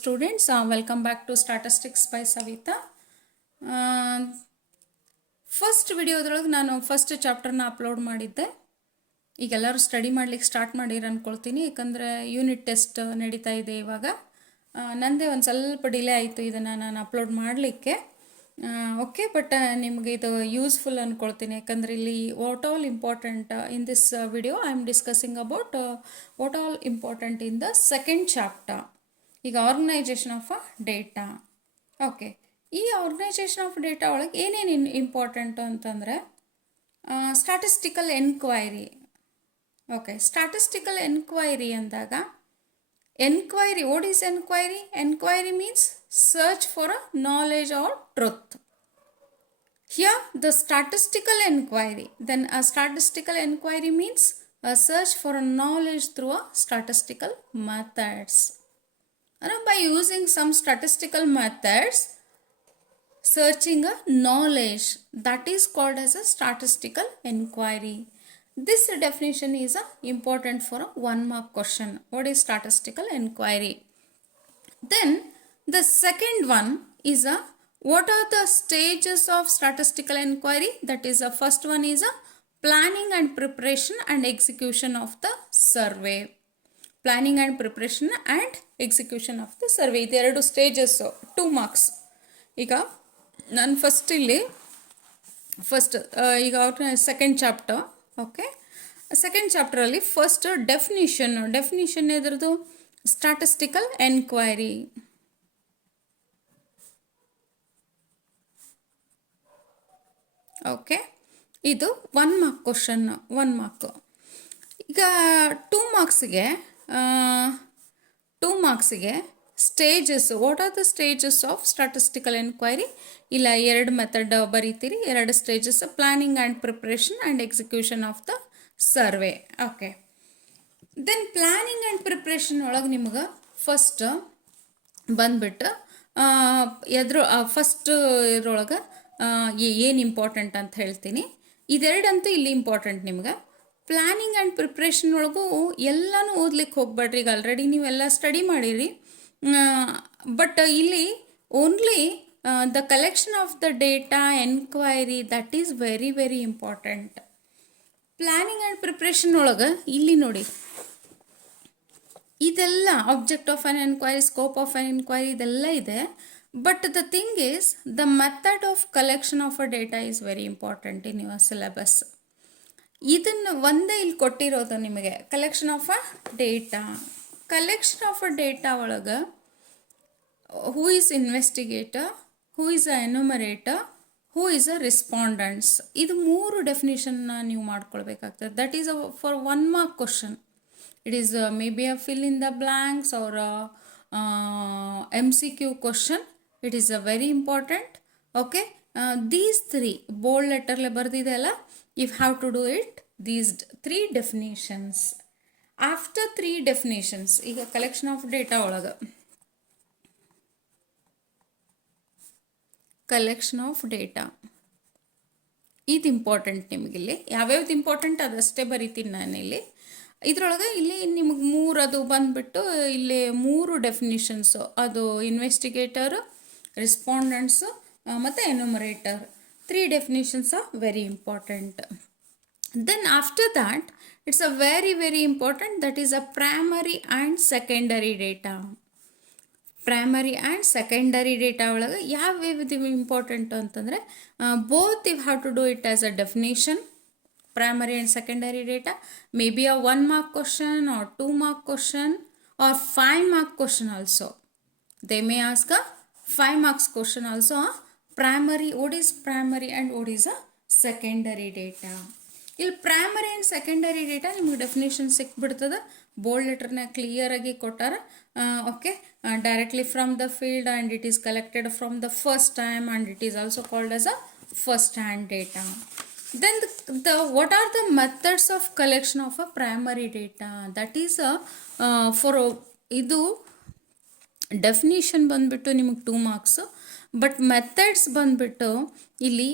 Students, welcome back to Statistics by Savita. First ವಿಡಿಯೋದ್ರೊಳಗೆ ನಾನು first ಚಾಪ್ಟರ್ನ upload ಮಾಡಿದ್ದೆ. ಈಗ ಎಲ್ಲರೂ ಸ್ಟಡಿ ಮಾಡ್ಲಿಕ್ಕೆ ಸ್ಟಾರ್ಟ್ ಮಾಡಿರ ಅಂದ್ಕೊಳ್ತೀನಿ, ಯಾಕಂದರೆ ಯೂನಿಟ್ ಟೆಸ್ಟ್ ನಡೀತಾ ಇದೆ ಇವಾಗ. ನಂದೇ ಒಂದು ಸ್ವಲ್ಪ ಡಿಲೇ ಆಯಿತು ಇದನ್ನು ನಾನು ಅಪ್ಲೋಡ್ ಮಾಡಲಿಕ್ಕೆ. ಓಕೆ, ಬಟ್ ನಿಮಗೆ ಇದು ಯೂಸ್ಫುಲ್ ಅಂದ್ಕೊಳ್ತೀನಿ, ಯಾಕಂದರೆ ಇಲ್ಲಿ what all important in this video I am discussing about what all important in the second chapter. ಈಗ organisation of a data. Okay, ಈ ಆರ್ಗನೈಜೇಷನ್ ಆಫ್ ಡೇಟಾ ಒಳಗೆ ಏನೇನು ಇಂಪಾರ್ಟೆಂಟು ಅಂತಂದರೆ statistical enquiry. Okay, statistical enquiry ಅಂದಾಗ enquiry, what is enquiry? Enquiry means search for a knowledge or truth. Here the statistical enquiry, then a statistical enquiry means a search for a knowledge through a statistical methods. By using some statistical methods, searching a knowledge, that is called as a statistical enquiry. This definition is important for a 1 mark question. What is statistical enquiry? Then the second one is what are the stages of statistical enquiry? That is, the first one is planning and preparation and execution of the survey. Planning and preparation and execution of the survey. There are 2 stages, 2 marks. ಈಗ ನಾನು ಈಗ second chapter. Okay, second ಚಾಪ್ಟರಲ್ಲಿ first definition ಎದ್ರದ್ದು statistical enquiry. Okay, ಇದು 1 mark question, 1 mark. ಈಗ 2 ಮಾರ್ಕ್ಸಿಗೆ stages, what are the stages of statistical enquiry? ಇಲ್ಲ 2 method ಬರೀತೀರಿ, 2 stages, planning and preparation and execution of the survey. Okay, then planning and preparation ಒಳಗೆ ನಿಮ್ಗೆ first ಬಂದ್ಬಿಟ್ಟು first ಇದ್ರೊಳಗೆ ಏನು ಇಂಪಾರ್ಟೆಂಟ್ ಅಂತ ಹೇಳ್ತೀನಿ. ಇದೆರಡಂತೂ ಇಲ್ಲಿ ಇಂಪಾರ್ಟೆಂಟ್ ನಿಮ್ಗೆ. ಪ್ಲ್ಯಾನಿಂಗ್ ಆ್ಯಂಡ್ ಪ್ರಿಪ್ರೇಷನ್ ಒಳಗೂ ಎಲ್ಲನೂ ಓದ್ಲಿಕ್ಕೆ ಹೋಗ್ಬೇಡ್ರಿ, ಈಗ ಆಲ್ರೆಡಿ ನೀವೆಲ್ಲ ಸ್ಟಡಿ ಮಾಡಿರಿ. ಬಟ್ ಇಲ್ಲಿ only the collection of the data enquiry, that is very very important. Planning and preparation ಒಳಗೆ ಇಲ್ಲಿ ನೋಡಿ, ಇದೆಲ್ಲ object of on enquiry, scope of on enquiry ಇದೆಲ್ಲ ಇದೆ. But the thing is, the method of collection of a data is very important in your syllabus. ಇದನ್ನು ಒಂದೇ ಇಲ್ಲಿ ಕೊಟ್ಟಿರೋದು ನಿಮಗೆ, collection of a data. Collection of a data ಒಳಗೆ who is investigator, who is a enumerator, who is a respondents. ಇದು 3 ಡೆಫಿನೇಷನ್ನ ನೀವು ಮಾಡ್ಕೊಳ್ಬೇಕಾಗ್ತದೆ. That is for 1 mark question. It is may be a fill in the blanks or MCQ question. It is a very important. Okay, these 3 bold letterle ಬರ್ದಿದೆಯಲ್ಲ, you have to do it, these 3 definitions. After 3 definitions, ಈಗ collection of data ಒಳಗೆ collection of data ಇದು important. ನಿಮಗಿಲ್ಲಿ ಯಾವ್ಯಾವ್ದು important ಅದಷ್ಟೇ ಬರಿತೀನಿ ನಾನಿಲ್ಲಿ. ಇದರೊಳಗೆ ಇಲ್ಲಿ ನಿಮಗೆ 3 ಅದು ಬಂದುಬಿಟ್ಟು ಇಲ್ಲಿ 3 ಡೆಫಿನಿಷನ್ಸು, ಅದು ಇನ್ವೆಸ್ಟಿಗೇಟರ್, ರೆಸ್ಪಾಂಡೆಂಟ್ಸು ಮತ್ತು enumerator. 3 definitions are very important. Then after that it's a very very important, that is a primary and secondary data. Primary and secondary data ಒಳಗೆ ಯಾವ್ಯಾವ್ದು ಇಂಪಾರ್ಟೆಂಟು ಅಂತಂದರೆ both you have to do it as a definition. Primary and secondary data may be a 1 mark question or 2 mark question or 5 mark question also. They may ask a 5 marks question also. Primary, what is primary and what is a secondary data? ಇಲ್ಲಿ primary and secondary data ನಿಮ್ಗೆ definition ಸಿಕ್ಬಿಡ್ತದೆ, bold ಲೆಟರ್ನ clear ಆಗಿ ಕೊಟ್ಟಾರ. Okay, directly from the field and it is collected from the first time and it is also called as a first hand data. Then what are the methods of collection of a primary data? That is for ಇದು definition ಬಂದುಬಿಟ್ಟು ನಿಮಗೆ 2 marks, but methods ಬಂದುಬಿಟ್ಟು ಇಲ್ಲಿ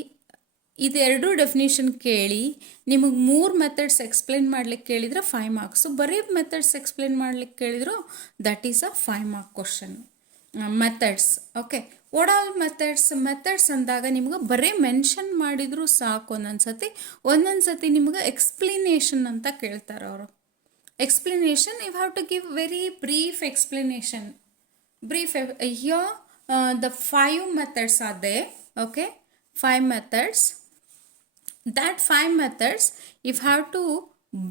ಇದೆರಡು definition ಕೇಳಿ ನಿಮಗೆ 3 methods explain ಮಾಡ್ಲಿಕ್ಕೆ ಕೇಳಿದ್ರೆ 5 ಮಾರ್ಕ್ಸು. ಬರೀ ಮೆಥಡ್ಸ್ ಎಕ್ಸ್ಪ್ಲೇನ್ ಮಾಡ್ಲಿಕ್ಕೆ ಕೇಳಿದ್ರು that is a 5 mark question. Methods. Okay, what all methods ಅಂದಾಗ ನಿಮ್ಗೆ ಬರೀ ಮೆನ್ಷನ್ ಮಾಡಿದರೂ ಸಾಕು. ಒಂದೊಂದು ಸತಿ ನಿಮ್ಗೆ ಎಕ್ಸ್ಪ್ಲನೇಷನ್ ಅಂತ ಕೇಳ್ತಾರೆ ಅವರು. Explanation, you have to give very brief explanation. Here the 5 methods are there. Okay, 5 methods. That 5 methods if have to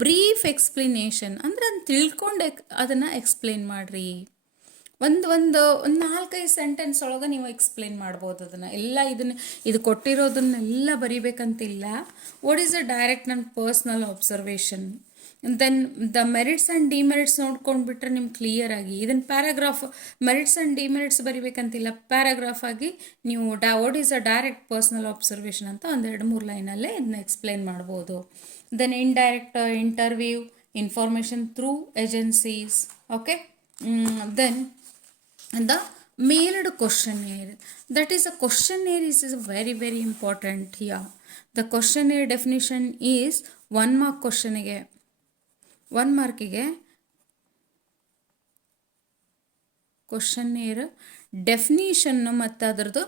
brief explanation ಅಂದ್ರೆ ಅದನ್ನ ತಿಳ್ಕೊಂಡು ಅದನ್ನು ಎಕ್ಸ್ಪ್ಲೇನ್ ಮಾಡಿರಿ. ಒಂದು 4-5 ಸೆಂಟೆನ್ಸ್ ಒಳಗೆ ನೀವು ಎಕ್ಸ್ಪ್ಲೇನ್ ಮಾಡ್ಬೋದು ಅದನ್ನು ಎಲ್ಲ. ಇದು ಕೊಟ್ಟಿರೋದನ್ನೆಲ್ಲ ಬರಿಬೇಕಂತಿಲ್ಲ. What is the direct and personal observation, then the merits and demerits ನೋಡ್ಕೊಂಡ್ಬಿಟ್ರೆ ನಿಮ್ಗೆ ಕ್ಲಿಯರ್ ಆಗಿ ಇದನ್ನು ಪ್ಯಾರಾಗ್ರಾಫ್ ಮೆರಿಟ್ಸ್ ಆ್ಯಂಡ್ ಡಿಮೆರಿಟ್ಸ್ ಬರಿಬೇಕಂತಿಲ್ಲ. ಪ್ಯಾರಾಗ್ರಾಫ್ ಆಗಿ ನೀವು what is a direct personal observation ಅಂತ 2-3 ಲೈನಲ್ಲೇ ಇದನ್ನ ಎಕ್ಸ್ಪ್ಲೇನ್ ಮಾಡ್ಬೋದು. Then indirect interview, information through agencies. Okay, then the mailed questionnaire. That is, a questionnaire is very important here. The questionnaire definition is 1 mark question ಗೆ 1 ಮಾರ್ಕಿಗೆ questionnaire definition ಮತ್ತು ಅದರದ್ದು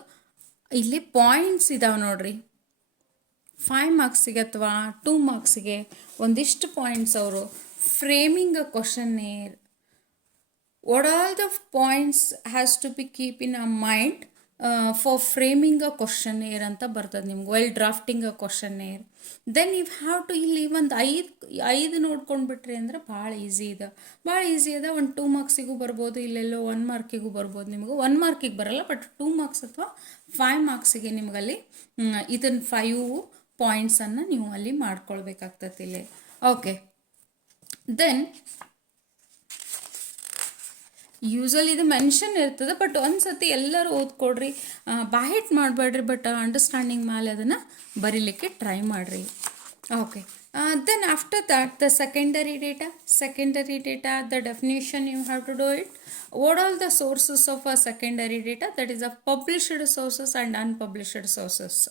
ಇಲ್ಲಿ points ಇದಾವೆ ನೋಡ್ರಿ. 5 ಮಾರ್ಕ್ಸಿಗೆ ಅಥವಾ 2 ಮಾರ್ಕ್ಸಿಗೆ ಒಂದಿಷ್ಟು ಪಾಯಿಂಟ್ಸ್ ಅವರು framing a questionnaire. What all the points has to be keep in our mind for framing a questionnaire ಅಂತ ಬರ್ತದೆ ನಿಮ್ಗೆ, while drafting a questionnaire. Then you have to ಇಲ್ಲಿ ಒಂದು 5 ನೋಡ್ಕೊಂಡ್ಬಿಟ್ರಿ ಅಂದ್ರೆ ಭಾಳ ಈಸಿ ಇದೆ. ಒಂದು 2 ಮಾರ್ಕ್ಸಿಗೂ ಬರ್ಬೋದು, ಇಲ್ಲೆಲ್ಲೋ 1 ಮಾರ್ಕಿಗೂ ಬರ್ಬೋದು. ನಿಮಗೆ 1 ಮಾರ್ಕಿಗೆ ಬರಲ್ಲ, ಬಟ್ 2 ಮಾರ್ಕ್ಸ್ ಅಥವಾ 5 ಮಾರ್ಕ್ಸಿಗೆ ನಿಮಗಲ್ಲಿ ಇದನ್ನು 5 ಪಾಯಿಂಟ್ಸನ್ನು ನೀವು ಅಲ್ಲಿ ಮಾಡ್ಕೊಳ್ಬೇಕಾಗ್ತದೆ ಇಲ್ಲಿ. ಓಕೆ, ದೆನ್ ಯೂಸಲಿ ಇದು ಮೆನ್ಷನ್ ಇರ್ತದೆ, ಬಟ್ ಒಂದು ಸತಿ ಎಲ್ಲರೂ ಓದ್ಕೊಡ್ರಿ, ಬಾಯ್ ಮಾಡಬೇಡ್ರಿ, ಬಟ್ ಅಂಡರ್ಸ್ಟ್ಯಾಂಡಿಂಗ್ ಮೇಲೆ ಅದನ್ನು ಬರೀಲಿಕ್ಕೆ ಟ್ರೈ ಮಾಡಿರಿ. Okay, then after that the secondary data, the definition you have to do it. What all the sources of a secondary data, that is a published sources and unpublished sources.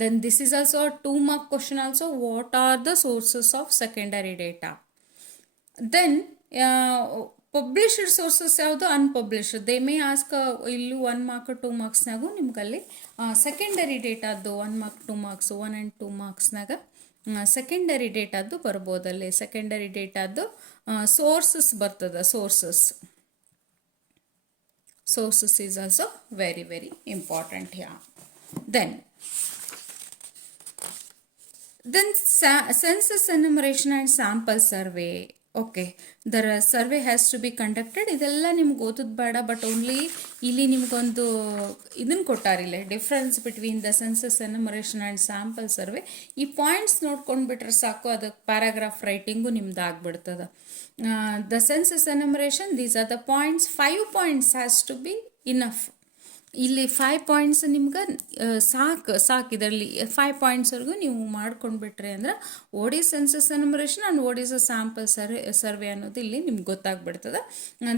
Then this is also a 2 mark question also. What are the sources of secondary data? Then published sources ಯಾವುದು, unpublished. They may ask ಇಲ್ಲೂ 1 mark 2 ಮಾರ್ಕ್ಸ್ನಾಗೂ ನಿಮ್ಗಲ್ಲಿ secondary ಡೇಟಾದ್ದು 1 mark 2 marks 1 and 2 ಮಾರ್ಕ್ಸ್ನಾಗ secondary ಡೇಟಾದ್ದು ಬರ್ಬೋದಲ್ಲಿ. Secondary ಡೇಟಾದ್ದು sources ಬರ್ತದೆ. Sources is also very important here. Then census enumeration and sample survey. Okay, their survey has to be conducted. ಇದೆಲ್ಲ ನಿಮ್ಗೆ ಓದೋದು ಬೇಡ, ಬಟ್ ಓನ್ಲಿ ಇಲ್ಲಿ ನಿಮ್ಗೊಂದು ಇದನ್ನು ಕೊಟ್ಟಾರಿಲ್ಲ, difference between the census enumeration and sample survey. ಈ ಪಾಯಿಂಟ್ಸ್ ನೋಡ್ಕೊಂಡ್ಬಿಟ್ರೆ ಸಾಕು, ಅದಕ್ಕೆ ಪ್ಯಾರಾಗ್ರಾಫ್ ರೈಟಿಂಗು ನಿಮ್ದು ಆಗ್ಬಿಡ್ತದೆ. The census enumeration, these are the points. 5 points has to be enough. ಇಲ್ಲಿ 5 ಪಾಯಿಂಟ್ಸ್ ನಿಮ್ಗೆ ಸಾಕು ಇದರಲ್ಲಿ 5 ಪಾಯಿಂಟ್ಸ್ವರೆಗೂ ನೀವು ಮಾಡ್ಕೊಂಡ್ಬಿಟ್ರಿ ಅಂದ್ರೆ what is census enumeration and what is a sample survey ಅನ್ನೋದು ಇಲ್ಲಿ ನಿಮ್ಗೆ ಗೊತ್ತಾಗ್ಬಿಡ್ತದೆ.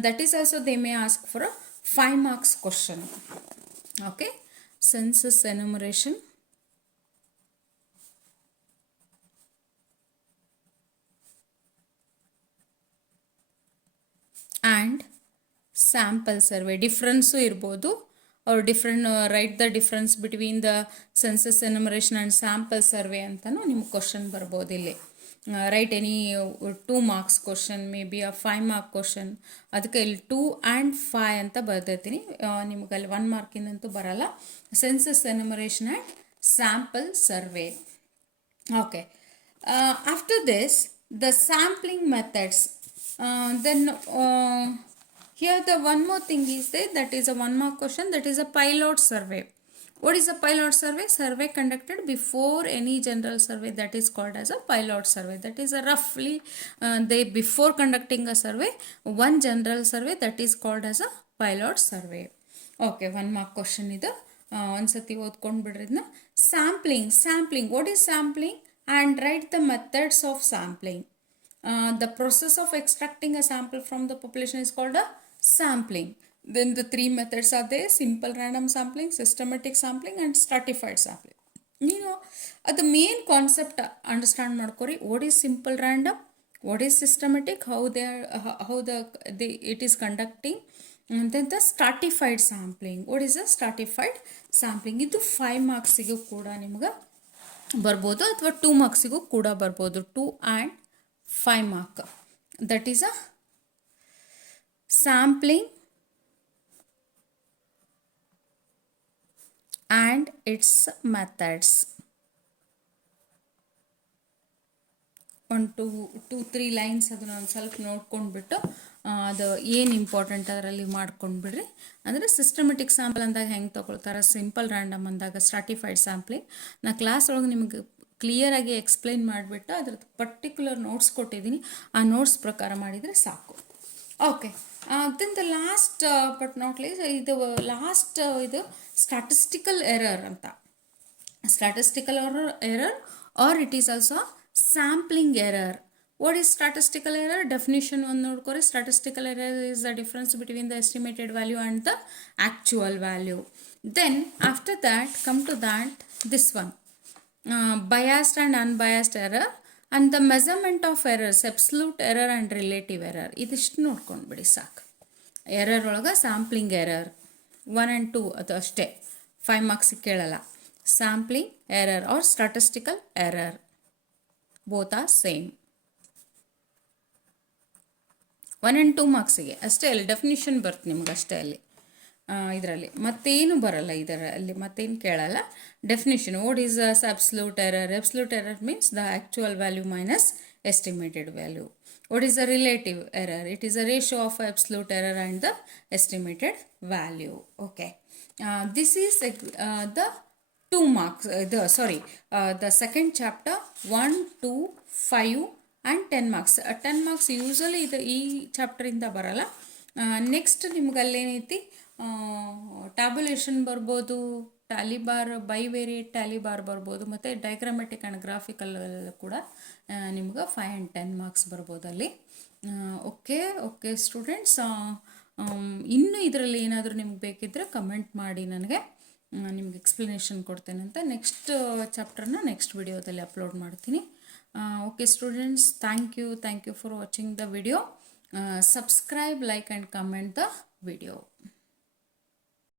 That is also they may ask for a 5 marks question. Okay, census enumeration and sample survey difference ಇರ್ಬೋದು. or different write the difference between the census enumeration and sample survey ಅಂತನೂ ನಿಮ್ಗೆ question ಬರ್ಬೋದು ಇಲ್ಲಿ. Right any 2 marks question, May be a 5 mark question. ಅದಕ್ಕೆ ಇಲ್ಲಿ 2 and 5 ಅಂತ ಬರ್ದಿರ್ತೀನಿ. ನಿಮ್ಗೆ ಅಲ್ಲಿ 1 ಮಾರ್ಕಿನಂತೂ ಬರಲ್ಲ. Census enumeration and sample survey. Okay, after this the sampling methods. Then here the one more thing is there, that is a 1 mark question, that is a pilot survey. What is a pilot survey? Survey conducted before any general survey, that is called as a pilot survey. That is a roughly they before conducting a survey, one general survey, that is called as a pilot survey. Okay, 1 mark question idu ondsati odkondu bidri idna. Sampling, what is sampling? And write the methods of sampling. The process of extracting a sample from the population is called a sampling. Then the 3 methods are there: simple random sampling, systematic sampling and stratified sampling. The main concept understand ಮಾಡ್ಕೊರಿ. What is simple random, what is systematic, how it is conducting, ಅಂತ stratified sampling. What is a stratified sampling? ಇದು 5 ಮಾರ್ಕ್ಸಿಗೂ ಕೂಡ ನಿಮ್ಗೆ ಬರ್ಬೋದು, ಅಥವಾ 2 ಮಾರ್ಕ್ಸಿಗೂ ಕೂಡ ಬರ್ಬೋದು. 2 and 5 mark. That is a sampling and it's methods. 1-2-3 lines ಅದನ್ನು ಒಂದು ಸ್ವಲ್ಪ ನೋಡ್ಕೊಂಡ್ಬಿಟ್ಟು ಅದು ಏನು ಇಂಪಾರ್ಟೆಂಟ್ ಅದರಲ್ಲಿ ಮಾಡ್ಕೊಂಡ್ಬಿಡ್ರಿ. ಅಂದರೆ ಸಿಸ್ಟಮೆಟಿಕ್ ಸ್ಯಾಂಪಲ್ ಅಂದಾಗ ಹೆಂಗೆ ತೊಗೊಳ್ತಾರೆ, ಸಿಂಪಲ್ ರ್ಯಾಂಡಮ್ ಅಂದಾಗ ಸ್ಟ್ರಾಟಿಫೈಡ್ ಸ್ಯಾಂಪ್ಲಿಂಗ್. ನಾ ಕ್ಲಾಸ್ ಒಳಗೆ ನಿಮಗೆ ಕ್ಲಿಯರಾಗಿ ಎಕ್ಸ್ಪ್ಲೈನ್ ಮಾಡಿಬಿಟ್ಟು ಅದ್ರದ್ದು ಪರ್ಟಿಕ್ಯುಲರ್ ನೋಟ್ಸ್ ಕೊಟ್ಟಿದ್ದೀನಿ. ಆ ನೋಟ್ಸ್ ಪ್ರಕಾರ ಮಾಡಿದರೆ ಸಾಕು. Okay, then the last but not least, ಇದು ಲಾಸ್ಟ್ ಇದು ಸ್ಟ್ಯಾಟಿಸ್ಟಿಕಲ್ ಎರರ್ ಅಂತ. Statistical error, or it is also sampling error. What is statistical error? Definition one nodkore. Statistical error is the difference between the estimated value and the actual value. Then after that, come to that this one, biased and unbiased error, and the measurement of errors, absolute error and relative error. ಇದಿಷ್ಟು ನೋಡ್ಕೊಂಡ್ಬಿಡಿ ಸಾಕು. Error ಒಳಗೆ sampling error 1 and 2 ಅದು ಅಷ್ಟೇ, 5 ಮಾರ್ಕ್ಸಿಗೆ ಕೇಳಲ್ಲ. Sampling error or statistical error, both are same. 1 and 2 ಮಾರ್ಕ್ಸಿಗೆ ಅಷ್ಟೇ. ಅಲ್ಲಿ ಡೆಫಿನಿಷನ್ ಬರುತ್ತೆ ನಿಮ್ಗೆ ಅಷ್ಟೇ. ಅಲ್ಲಿ ಇದರಲ್ಲಿ ಮತ್ತೇನು ಬರಲ್ಲ, ಇದರಲ್ಲಿ ಮತ್ತೇನು ಕೇಳಲ್ಲ. Definition, what is absolute error? Absolute error means the actual value minus estimated value. What is the relative error? It is a ratio of absolute error and the estimated value. Okay, this is the 2 marks, the second chapter, 1, 2, 5 and 10 marks. 10 marks usually ಇದು ಈ ಚಾಪ್ಟರಿಂದ ಬರಲ್ಲ. Next ನಿಮ್ಗೆ ಅಲ್ಲೇನೈತಿ, tabulation ಬರ್ಬೋದು, Tally bar, ಬೈವೇರಿಯೇಟ್ Tally bar ಬರ್ಬೋದು, ಮತ್ತು ಡೈಗ್ರಾಮೆಟಿಕ್ and graphical ಕೂಡ ನಿಮ್ಗೆ 5 and 10 marks ಬರ್ಬೋದು ಅಲ್ಲಿ. ಓಕೆ ಸ್ಟೂಡೆಂಟ್ಸ್, ಇನ್ನೂ ಇದರಲ್ಲಿ ಏನಾದರೂ ನಿಮ್ಗೆ ಬೇಕಿದ್ದರೆ ಕಮೆಂಟ್ ಮಾಡಿ, ನನಗೆ ನಿಮ್ಗೆ ಎಕ್ಸ್ಪ್ಲನೇಷನ್ ಕೊಡ್ತೇನೆ ಅಂತ. ನೆಕ್ಸ್ಟ್ ಚಾಪ್ಟರ್ನ ನೆಕ್ಸ್ಟ್ ವಿಡಿಯೋದಲ್ಲಿ ಅಪ್ಲೋಡ್ ಮಾಡ್ತೀನಿ. Okay students, thank you for watching the video. Subscribe, like and comment the video.